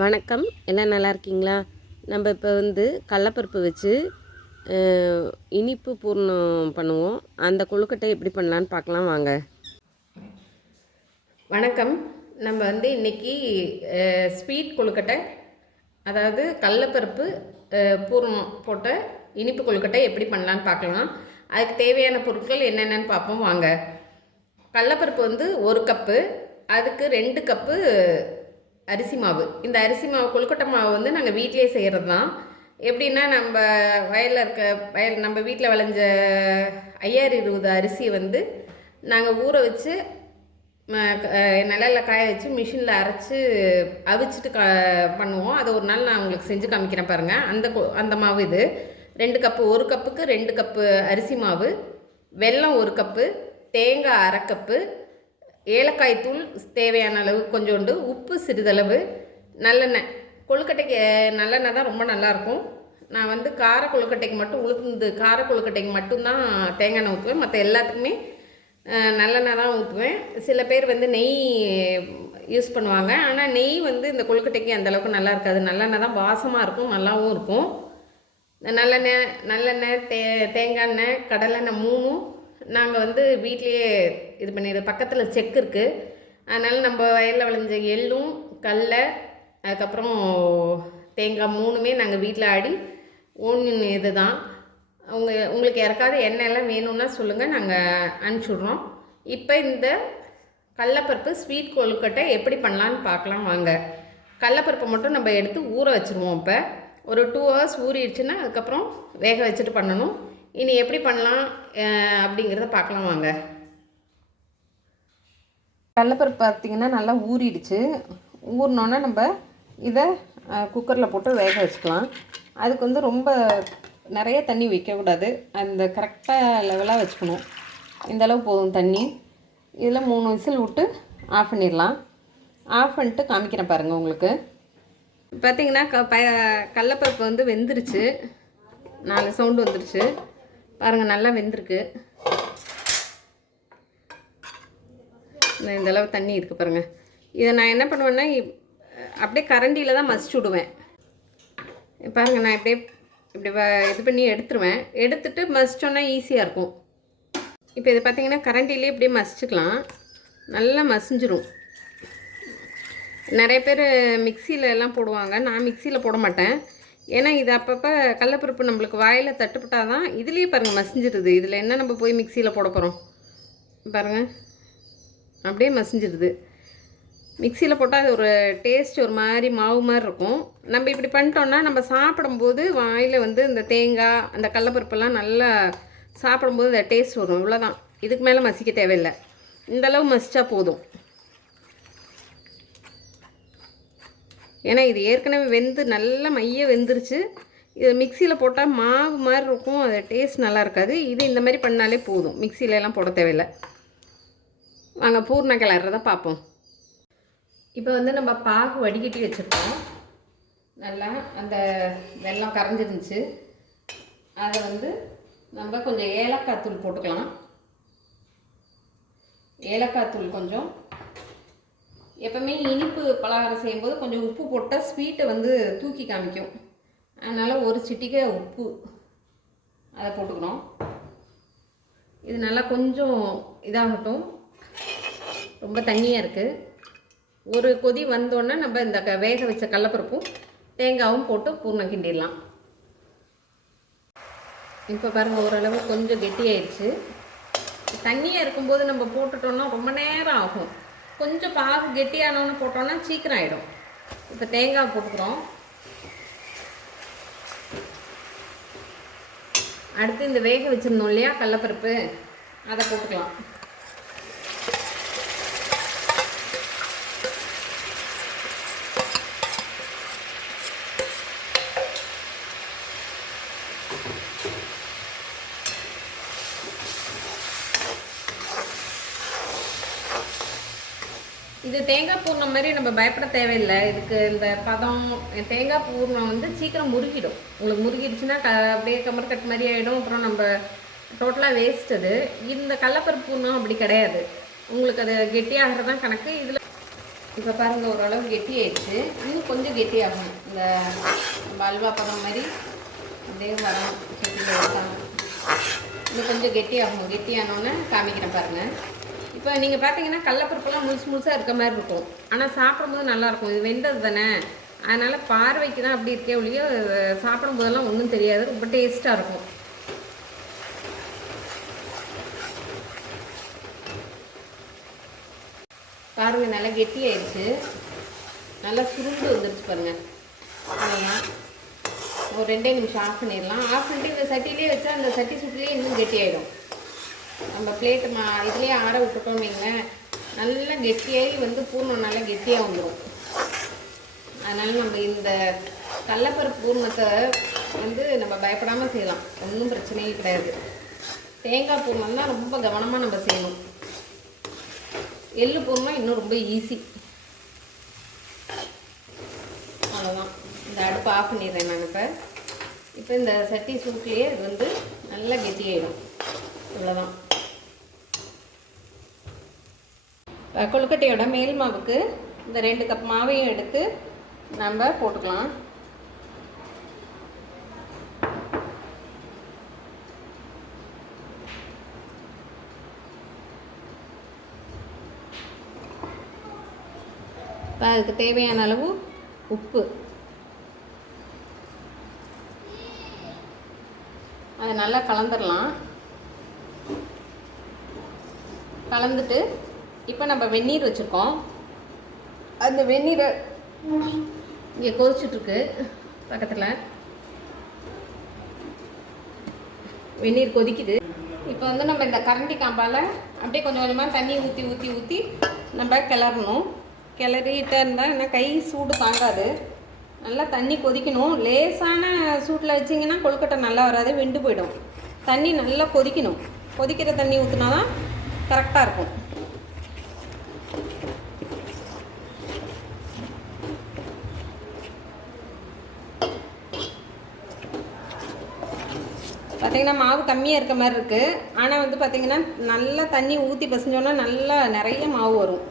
வணக்கம். எல்லாம் நல்லா இருக்கீங்களா? நம்ம இப்போ கடலப்பருப்பு வச்சு இனிப்பு பூர்ணம் பண்ணுவோம். அந்த கொழுக்கட்டை எப்படி பண்ணலான்னு பார்க்கலாம் வாங்க. வணக்கம். நம்ம இன்றைக்கி ஸ்வீட் கொழுக்கட்டை, அதாவது கடலப்பருப்பு பூர்ணம் போட்ட இனிப்பு கொழுக்கட்டை எப்படி பண்ணலான்னு பார்க்கலாம். அதுக்கு தேவையான பொருட்கள் என்னென்னு பார்ப்போம் வாங்க. கடலப்பருப்பு 1 கப்பு, அதுக்கு 2 கப்பு அரிசி மாவு. இந்த அரிசி மாவு கொழுக்கட்டை மாவு நாங்கள் வீட்டிலே செய்கிறது தான். எப்படின்னா, நம்ம வயலில் நம்ம வீட்டில் விளைஞ்ச 5020 அரிசியை நாங்கள் ஊற வச்சு நிழலில் காய வச்சு மிஷினில் அரைச்சி அவிச்சிட்டு பண்ணுவோம். அதை ஒரு நாள் நான் உங்களுக்கு செஞ்சு காமிக்கிறேன் பாருங்கள். அந்த மாவு இது 2 கப்பு. 1 கப்புக்கு 2 கப்பு அரிசி மாவு, வெல்லம் 1 கப்பு, தேங்காய் 1/2 கப்பு, ஏலக்காய் தூள் தேவையான அளவு கொஞ்சோண்டு, உப்பு சிறிதளவு, நல்லெண்ணெய். கொழுக்கட்டைக்கு நல்லெண்ணெய் தான் ரொம்ப நல்லாயிருக்கும். நான் கார கொழுக்கட்டைக்கு மட்டும் கார கொழுக்கட்டைக்கு மட்டும்தான் தேங்காய் எண்ணெய் ஊற்றுவேன். மற்ற எல்லாத்துக்குமே நல்லெண்ணெய் தான் ஊற்றுவேன். சில பேர் நெய் யூஸ் பண்ணுவாங்க. ஆனால் நெய் இந்த கொழுக்கட்டைக்கு அந்தளவுக்கு நல்லா இருக்காது. நல்லெண்ணெய் தான் வாசமாக இருக்கும், நல்லாவும் இருக்கும். நல்லெண்ணெய் தேங்காய் எண்ணெய், கடலெண்ணெய் 3ம் நாங்கள் வீட்லேயே இது பண்ணிடுது. பக்கத்தில் செக்கு இருக்குது. அதனால் நம்ம வயலில் விளைஞ்ச எள்ளும் கடலை அதுக்கப்புறம் தேங்காய் 3மே நாங்கள் வீட்டில் ஆடி ஓன் இது தான். உங்களுக்கு யாருக்காவது எண்ணெயெல்லாம் வேணும்னா சொல்லுங்கள், நாங்கள் அனுப்பிச்சுட்றோம். இப்போ இந்த கடலப்பருப்பு ஸ்வீட் கொழுக்கட்டை எப்படி பண்ணலான்னு பார்க்கலாம் வாங்க. கடலப்பருப்பை மட்டும் நம்ம எடுத்து ஊற வச்சுருவோம். இப்போ ஒரு 2 hours ஊறிடுச்சுன்னா அதுக்கப்புறம் வேக வச்சுட்டு பண்ணணும். இனி எப்படி பண்ணலாம் அப்படிங்கிறத பார்க்கலாம் வாங்க. கடலப்பருப்பு பார்த்திங்கன்னா நல்லா ஊறிடுச்சு. ஊறினோன்னா நம்ம இதை குக்கரில் போட்டு வேக வச்சுக்கலாம். அதுக்கு ரொம்ப நிறைய தண்ணி வைக்கக்கூடாது. அந்த கரெக்டாக லெவலாக வச்சுக்கணும். இந்தளவு போதும் தண்ணி. இதில் 3 விசில் விட்டு ஆஃப் பண்ணிடலாம். ஆஃப் பண்ணிட்டு காமிக்கிறேன் பாருங்கள். உங்களுக்கு பார்த்திங்கன்னா கடலப்பருப்பு வெந்துருச்சு. 4 சவுண்டு வந்துருச்சு பாருங்கள். நல்லா வெந்திருக்கு. இந்தளவு தண்ணி இருக்குது பாருங்கள். இதை நான் என்ன பண்ணுவேன்னா, அப்படியே கரண்டியில் தான் மசிச்சு விடுவேன். பாருங்கள், நான் இப்படி இது பண்ணி எடுத்துருவேன். எடுத்துட்டு மசிச்சோன்னா ஈஸியாக இருக்கும். இப்போ இது பார்த்திங்கன்னா கரண்டிலே இப்படியே மசிச்சுக்கலாம். நல்லா மசிஞ்சிரும். நிறைய பேர் மிக்சியில் எல்லாம் போடுவாங்க. நான் மிக்சியில் போட மாட்டேன். ஏன்னா இது அப்பப்போ கடலப்பருப்பு நம்மளுக்கு வாயில் தட்டுப்பட்டால் தான். இதுலேயே பாருங்கள் மசிஞ்சிருது. இதில் என்ன நம்ம போய் மிக்சியில் போட போகிறோம் பாருங்கள். அப்படியே மசிஞ்சிருது. மிக்சியில் போட்டால் அது ஒரு டேஸ்ட் ஒரு மாதிரி மாவு மாதிரி இருக்கும். நம்ம இப்படி பண்ணிட்டோன்னா நம்ம சாப்பிடும்போது வாயில் இந்த தேங்காய் அந்த கடலப்பருப்பெல்லாம் நல்லா சாப்பிடும்போது அந்த டேஸ்ட் வரும். இவ்வளோதான். இதுக்கு மேலே மசிக்க தேவையில்லை. இந்தளவு மசித்தா போதும். ஏன்னா இது ஏற்கனவே நல்லா மைய வெந்துருச்சு. இது மிக்சியில் போட்டால் மாவு மாதிரி இருக்கும். அது டேஸ்ட் நல்லா இருக்காது. இது இந்த மாதிரி பண்ணாலே போதும். மிக்சியிலலாம் போட தேவையில்லை. வாங்க பூர்ண கிளறதை பார்ப்போம். இப்போ நம்ம பாகு வடிகட்டி வச்சுருக்கோம். நல்லா அந்த வெல்லம் கரைஞ்சிருந்துச்சு. அதை நம்ம கொஞ்சம் ஏலக்காய் தூள் போட்டுக்கலாம். ஏலக்காய் தூள் கொஞ்சம். எப்போவுமே இனிப்பு பலகாரம் செய்யும்போது கொஞ்சம் உப்பு போட்டால் ஸ்வீட்டை தூக்கி காமிக்கும். அதனால் ஒரு சிட்டிகை உப்பு அதை போட்டுக்கணும். இது நல்லா கொஞ்சம் இதாகட்டும். ரொம்ப தண்ணியாக இருக்குது. ஒரு கொதி வந்தோடனே நம்ம இந்த வேக வச்ச கடலப்பருப்பும் தேங்காயும் போட்டு பூர்ணம் கிண்டிடலாம். இப்போ பாருங்கள், ஓரளவு கொஞ்சம் கெட்டியாயிடுச்சு. தண்ணியாக இருக்கும்போது நம்ம போட்டுட்டோம்னா ரொம்ப நேரம் ஆகும். கொஞ்சம் பாகு கெட்டியானோன்னு போட்டோன்னா சீக்கிரம் ஆகிடும். இப்போ தேங்காய் போட்டுக்கிறோம். அடுத்து இந்த வேக வச்சுருந்தோம் இல்லையா கடலப்பருப்பு, அதை போட்டுக்கலாம். இது தேங்காய் பூர்ணம் மாதிரி நம்ம பயப்பட தேவையில்லை. இதுக்கு இந்த பதம் தேங்காய் பூர்ணம் சீக்கிரம் முருகிடும். உங்களுக்கு முருகிடுச்சுன்னா அப்படியே கமர் கட் மாதிரி ஆகிடும். அப்புறம் நம்ம டோட்டலாக வேஸ்ட் அது. இந்த கடலப்பருப்பு பூர்ணம் அப்படி கிடையாது. உங்களுக்கு அது கெட்டியாகிறது தான் கணக்கு. இதில் இப்போ பாருங்கள் ஓரளவு கெட்டி ஆயிடுச்சு. இன்னும் கொஞ்சம் கெட்டியாகும். இந்த அல்வா பதம் மாதிரி அப்படியே வரும். சட்டியில் வைக்காம இன்னும் கொஞ்சம் கெட்டியாகும். கெட்டியானோன்னே காமிக்கிறேன் பாருங்கள். இப்போ நீங்கள் பார்த்தீங்கன்னா கடலப்பருப்பெல்லாம் முழுசாக இருக்க மாதிரி இருக்கும். ஆனால் சாப்பிடும்போது நல்லாயிருக்கும். இது வெந்தது தானே, அதனால் பார்வைக்கு தான் அப்படி இருக்கே ஒழிய சாப்பிடும்போதெல்லாம் ஒன்றும் தெரியாது. ரொம்ப டேஸ்ட்டாக இருக்கும். பாருங்கள் நல்லா கெட்டி ஆயிடுச்சு. நல்லா சுருண்டு வந்துடுச்சு பாருங்கள். அவ்வளோதான். ஒரு 2 நிமிஷம் ஆஃப் பண்ணிடலாம். ஆஃப் பண்ணிட்டு இந்த சட்டிலே வச்சா அந்த சட்டி சுட்டிலே இன்னும் கெட்டி ஆகிடும். நம்ம பிளேட்டு இதுலேயே ஆற விட்டுட்டோம் வைங்களேன், நல்லா கெட்டியாகி வந்து பூர்ணம் நல்லா கெட்டியாக வந்துடும். அதனால் நம்ம இந்த கடலப்பருப்பு பூர்ணத்தை வந்து நம்ம பயப்படாமல் செய்யலாம். ஒன்றும் பிரச்சனையே கிடையாது. தேங்காய் பூர்ணம் தான் ரொம்ப கவனமாக நம்ம செய்யணும். எள்ளு பூர்ணம் இன்னும் ரொம்ப ஈஸி. அவ்வளோதான். இந்த அடுப்பு ஆஃப் பண்ணிடுறேன் நான். இப்போ இந்த சட்டி சூட்லேயே இது வந்து நல்லா கெட்டியாயிடும். அவ்வளோதான். கொழுக்கட்டையோட மேல் மாவுக்கு இந்த 2 கப் மாவையும் எடுத்து நம்ம போட்டுக்கலாம். அதுக்கு தேவையான அளவு உப்பு, அதை நல்லா கலந்துடலாம். கலந்துட்டு இப்போ நம்ம வெந்நீர் வச்சுருக்கோம். அந்த வெந்நீரை இங்கே கொதிச்சுட்ருக்கு. பக்கத்தில் வெந்நீர் கொதிக்குது. இப்போ வந்து நம்ம இந்த கரண்டி காம்பால் அப்படியே கொஞ்சம் கொஞ்சமாக தண்ணி ஊற்றி ஊற்றி ஊற்றி நம்ம கிளறணும். கிளறிட்டே இருந்தால் என்ன கை சூடு தாங்காது. நல்லா தண்ணி கொதிக்கணும். லேசான சூட்டில் வச்சிங்கன்னா கொழுக்கட்டை நல்லா வராது, வெந்து போயிடும். தண்ணி நல்லா கொதிக்கணும். கொதிக்கிற தண்ணி ஊற்றினா தான் கரெக்டாக இருக்கும். பார்த்திங்கன்னா மாவு கம்மியாக இருக்க மாதிரி இருக்குது. ஆனால் வந்து பார்த்திங்கன்னா நல்லா தண்ணி ஊற்றி பசஞ்சோன்னா நல்லா நிறைய மாவு வரும்.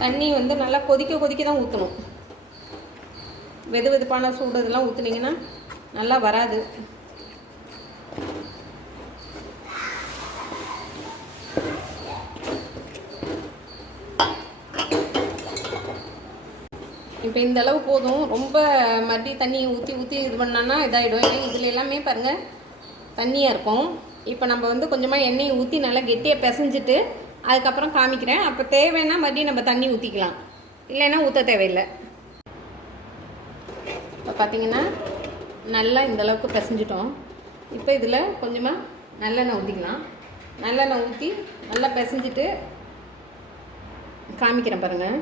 தண்ணி வந்து நல்லா கொதிக்க கொதிக்க தான் ஊற்றணும். வெது வெதுப்பான சூடு இதெல்லாம் ஊற்றுனீங்கன்னா நல்லா வராது. இப்போ இந்த அளவு போதும். ரொம்ப மறுபடி தண்ணி ஊற்றி ஊற்றி இது பண்ணோன்னா இதாகிடும். ஏன்னா இதில் எல்லாமே பாருங்கள் தண்ணியாக இருக்கும். இப்போ நம்ம வந்து கொஞ்சமாக எண்ணெயை ஊற்றி நல்லா கெட்டியாக பிசைஞ்சிட்டு அதுக்கப்புறம் காமிக்கிறேன். அப்போ தேவைன்னா மறுபடியும் நம்ம தண்ணி ஊற்றிக்கலாம், இல்லைன்னா ஊற்ற தேவையில்லை. இப்போ பார்த்திங்கன்னா நல்லா இந்தளவுக்கு பிசைஞ்சிட்டோம். இப்போ இதில் கொஞ்சமாக நல்லெண்ணெய் ஊற்றிக்கலாம். நல்லெண்ணெய் ஊற்றி நல்லா பிசைஞ்சிட்டு காமிக்கிறேன் பாருங்கள்.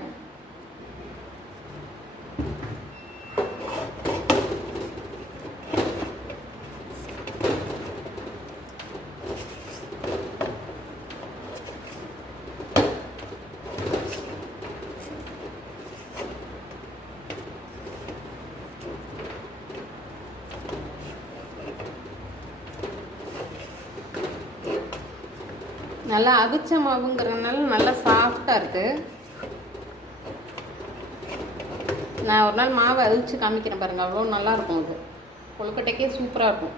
நல்லா அவிச்ச மாவுங்கிறதுனால நல்லா சாஃப்டாக இருக்குது. நான் ஒரு நாள் மாவை அவிச்சு காமிக்கிறேன் பாருங்கள். அவ்வளோ நல்லாயிருக்கும். அது கொழுக்கட்டைக்கே சூப்பராக இருக்கும்.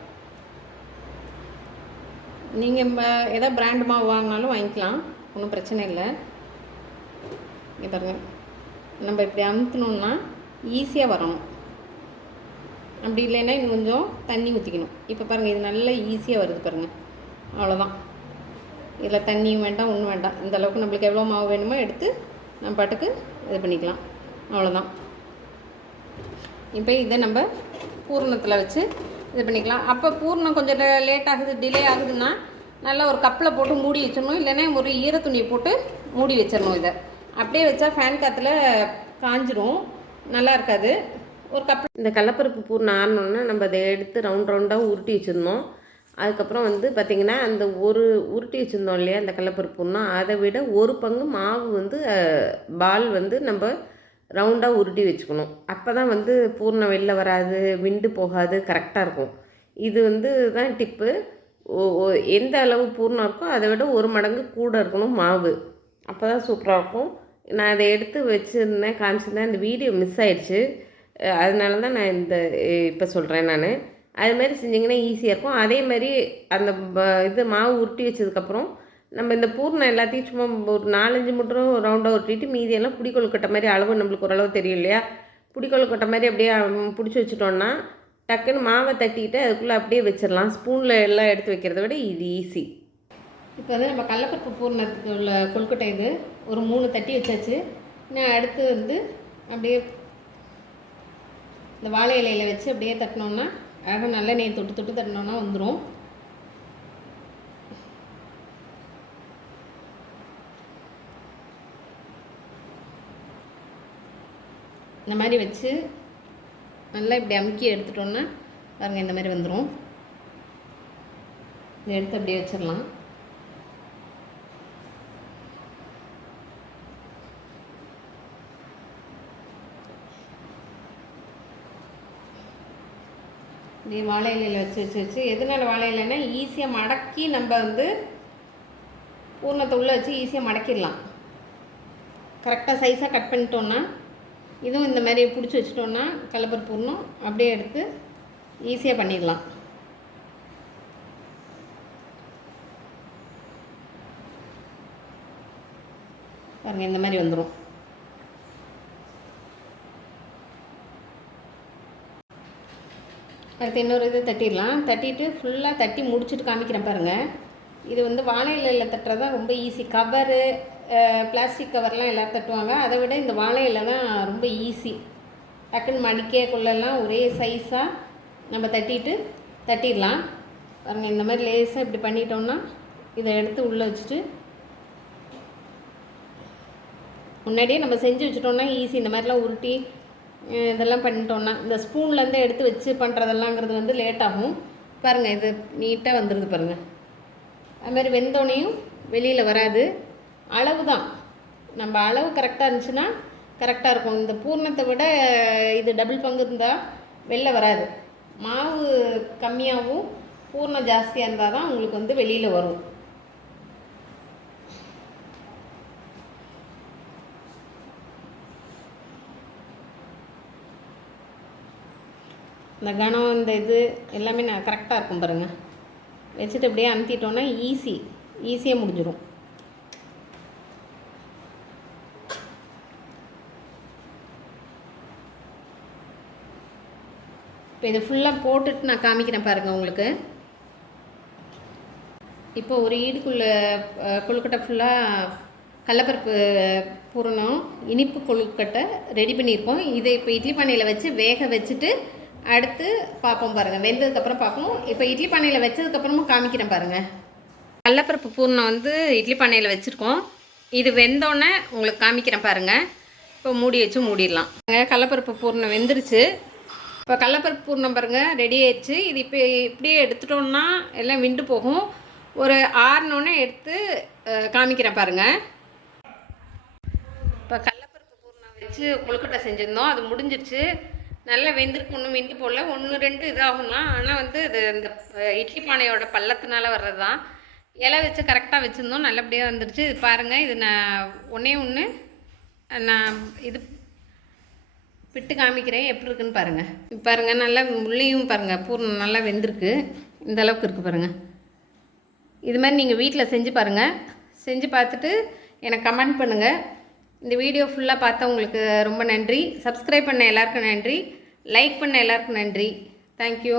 நீங்கள் எதோ பிராண்ட் மாவு வாங்கினாலும் வாங்கிக்கலாம், ஒன்றும் பிரச்சனை இல்லை. இங்கே பாருங்கள், நம்ம இப்படி அமுத்தினோன்னா ஈஸியாக வரணும். அப்படி இல்லைன்னா இன்னும் கொஞ்சம் தண்ணி ஊற்றிக்கணும். இப்போ பாருங்கள், இது நல்லா ஈஸியாக வருது பாருங்கள். அவ்வளோதான். இதில் தண்ணியும் வேண்டாம், ஒன்றும் வேண்டாம். இந்த அளவுக்கு நம்மளுக்கு எவ்வளோ மாவு வேணுமோ எடுத்து நம்ம பாட்டுக்கு இது பண்ணிக்கலாம். அவ்வளோதான். இப்போ இதை நம்ம பூரணத்தில் வச்சு இது பண்ணிக்கலாம். அப்போ பூரணம் கொஞ்சம் லேட் ஆகுது, டிலே ஆகுதுன்னா நல்லா ஒரு கப்பில் போட்டு மூடி வச்சிடணும். இல்லைன்னா ஒரு ஈரத்துணியை போட்டு மூடி வச்சிடணும். இதை அப்படியே வச்சா ஃபேன் காற்றுல காஞ்சிரும், நல்லா இருக்காது. ஒரு கப்பில் இந்த கடலப்பருப்பு பூர்ணம் ஆறணுன்னா நம்ம அதை எடுத்து ரவுண்ட் ரவுண்டாக உருட்டி வச்சுருந்தோம். அதுக்கப்புறம் வந்து பார்த்திங்கன்னா அந்த ஒரு உருட்டி வச்சுருந்தோம் இல்லையா அந்த கடலப்பருப்பு பூர்ணம், அதை விட ஒரு பங்கு மாவு வந்து பால் வந்து நம்ம ரவுண்டாக உருட்டி வச்சுக்கணும். அப்போ தான் வந்து பூர்ணம் வெளில வராது, விண்டு போகாது, கரெக்டாக இருக்கும். இது வந்து தான் டிப்பு. எந்த அளவு பூர்ணம் இருக்கோ அதை விட 1 மடங்கு கூட இருக்கணும் மாவு. அப்போ தான் சூப்பராக இருக்கும். நான் அதை எடுத்து வச்சுருந்தேன், காமிச்சிருந்தேன். அந்த வீடியோ மிஸ் ஆகிடுச்சு. அதனால தான் நான் இப்போ சொல்கிறேன் நான். அதுமாதிரி செஞ்சிங்கன்னா ஈஸியாக இருக்கும். அதே மாதிரி அந்த இது மாவு உருட்டி வச்சதுக்கப்புறம் நம்ம இந்த பூர்ணம் எல்லாத்தையும் சும்மா ஒரு 4-5 மட்டும் ரவுண்டாக உருட்டிட்டு மீதியெல்லாம் புடி கொழுக்கட்டை மாதிரி அளவு நம்மளுக்கு ஓரளவு தெரியும் இல்லையா? புடி கொழுக்கட்டை மாதிரி அப்படியே பிடிச்சி வச்சுட்டோன்னா டக்குன்னு மாவை தட்டிக்கிட்டு அதுக்குள்ளே அப்படியே வச்சிடலாம். ஸ்பூனில் எல்லாம் எடுத்து வைக்கிறத விட இது ஈஸி. இப்போ வந்து நம்ம கடலப்பருப்பு பூர்ணத்துக்கு உள்ள கொழுக்கட்டை இது ஒரு 3 தட்டி வச்சாச்சு. இன்னும் அடுத்து வந்து அப்படியே இந்த வாழை இலையில் வச்சு அப்படியே தட்டினோன்னா அழகாக நல்லெண்ணெயை தொட்டு தொட்டு தட்டினோன்னா வந்துடும். இந்த மாதிரி வச்சு நல்லா இப்படி அமுக்கி எடுத்துட்டோன்னா பாருங்கள் இந்த மாதிரி வந்துடும். இதை எடுத்து அப்படியே வச்சிடலாம். இப்படி வாழை இலையில் வச்சு எதனால் வாழை இலைன்னா ஈஸியாக மடக்கி நம்ம வந்து பூர்ணத்தை உள்ளே வச்சு ஈஸியாக மடக்கிடலாம். கரெக்டாக சைஸாக கட் பண்ணிட்டோன்னா இதுவும் இந்த மாதிரி பிடிச்சி வச்சிட்டோன்னா கடலப்பருப்பு பூர்ணம் அப்படியே எடுத்து ஈஸியாக பண்ணிடலாம். பாருங்கள் இந்த மாதிரி வந்துடும். அடுத்து இன்னொரு இது தட்டிடலாம். தட்டிட்டு ஃபுல்லாக தட்டி முடிச்சுட்டு காமிக்கிறேன் பாருங்கள். இது வந்து வாழை இலையில் தட்டுறது தான் ரொம்ப ஈஸி. கவரு பிளாஸ்டிக் கவர்லாம் எல்லோரும் தட்டுவாங்க. அதை விட இந்த வாழை இலை தான் ரொம்ப ஈஸி. டக்குன்னு மடிக்கக்குள்ளெல்லாம் ஒரே சைஸாக நம்ம தட்டிடலாம். பாருங்கள் இந்த மாதிரி லேஸாக இப்படி பண்ணிட்டோம்னா இதை எடுத்து உள்ளே வச்சுட்டு முன்னாடியே நம்ம செஞ்சு வச்சுட்டோம்னா ஈஸி. இந்த மாதிரிலாம் உருட்டி இதெல்லாம் பண்ணிட்டோன்னா இந்த ஸ்பூன்லேருந்து எடுத்து வச்சு பண்ணுறதெல்லாங்கிறது வந்து லேட் ஆகும். பாருங்கள் இது நீட்டாக வந்துடுது பாருங்கள். அதுமாதிரி வெந்தோனையும் வெளியில் வராது. அளவு தான், நம்ம அளவு கரெக்டாக இருந்துச்சுன்னா கரெக்டாக இருக்கும். இந்த பூர்ணத்தை விட இது டபுள் பங்கு இருந்தால் வெளில வராது. மாவு கம்மியாகவும் பூர்ணம் ஜாஸ்தியாக இருந்தால் தான் உங்களுக்கு வந்து வெளியில் வரும். இந்த கனம் இந்த இது எல்லாமே நான் கரெக்டாக இருக்கும் பாருங்கள். வச்சுட்டு அப்படியே அமுத்திட்டோன்னா ஈஸியாக முடிஞ்சிடும். இப்போ இதை ஃபுல்லாக போட்டுட்டு நான் காமிக்கிறேன் பாருங்கள் உங்களுக்கு. இப்போ ஒரு ஈடுக்குள்ளே கொழுக்கட்டை ஃபுல்லாக கடலப்பருப்பு பூரணம் இனிப்பு கொழுக்கட்டை ரெடி பண்ணியிருக்கோம். இதை இப்போ இட்லி பானையில் வச்சு வேக வச்சுட்டு அடுத்து பார்ப்போம் பாருங்கள். வெந்ததுக்கப்புறம் பார்ப்போம். இப்போ இட்லி பானையில் வச்சதுக்கப்புறமும் காமிக்கிறேன் பாருங்கள். கடலப்பருப்பு பூரணம் வந்து இட்லி பானையில் வச்சுருக்கோம். இது வெந்தோடனே உங்களுக்கு காமிக்கிறேன் பாருங்கள். இப்போ மூடி வச்சு மூடிடலாம். கடலப்பருப்பு பூரணம் வெந்துருச்சு. இப்போ கடலப்பருப்பு பூர்ணம் பாருங்கள் ரெடி ஆயிடுச்சு. இது இப்போ இப்படியே எடுத்துட்டோன்னா எல்லாம் விண்டு போகும். ஒரு 6 எடுத்து காமிக்கிறேன் பாருங்கள். இப்போ கடலப்பருப்பு பூர்ணம் வச்சு கொழுக்கட்டை செஞ்சுருந்தோம். அது முடிஞ்சிருச்சு. நல்லா வெந்திருக்கு. ஒன்றும் விண்டு போடல. 1-2 இதாகும்னா ஆனால் வந்து இது இந்த இட்லி பானையோட பள்ளத்தினால வர்றது தான். இலை வச்சு கரெக்டாக வச்சுருந்தோம். நல்லபடியாக வந்துடுச்சு. இது பாருங்கள். இது நான் ஒன்று நான் இது விட்டு காமிக்கிறேன் எப்படி இருக்குன்னு பாருங்கள். பாருங்கள் நல்லா உள்ளேயும் பாருங்கள் பூர்ணம் நல்லா வெந்திருக்கு. இந்த அளவுக்கு இருக்குது பாருங்கள். இது மாதிரி நீங்கள் வீட்டில் செஞ்சு பாருங்கள். செஞ்சு பார்த்துட்டு எனக்கு கமெண்ட் பண்ணுங்கள். இந்த வீடியோ ஃபுல்லாக பார்த்தா உங்களுக்கு ரொம்ப நன்றி. சப்ஸ்கிரைப் பண்ண எல்லாருக்கும் நன்றி. லைக் பண்ண எல்லாருக்கும் நன்றி. தேங்க்யூ.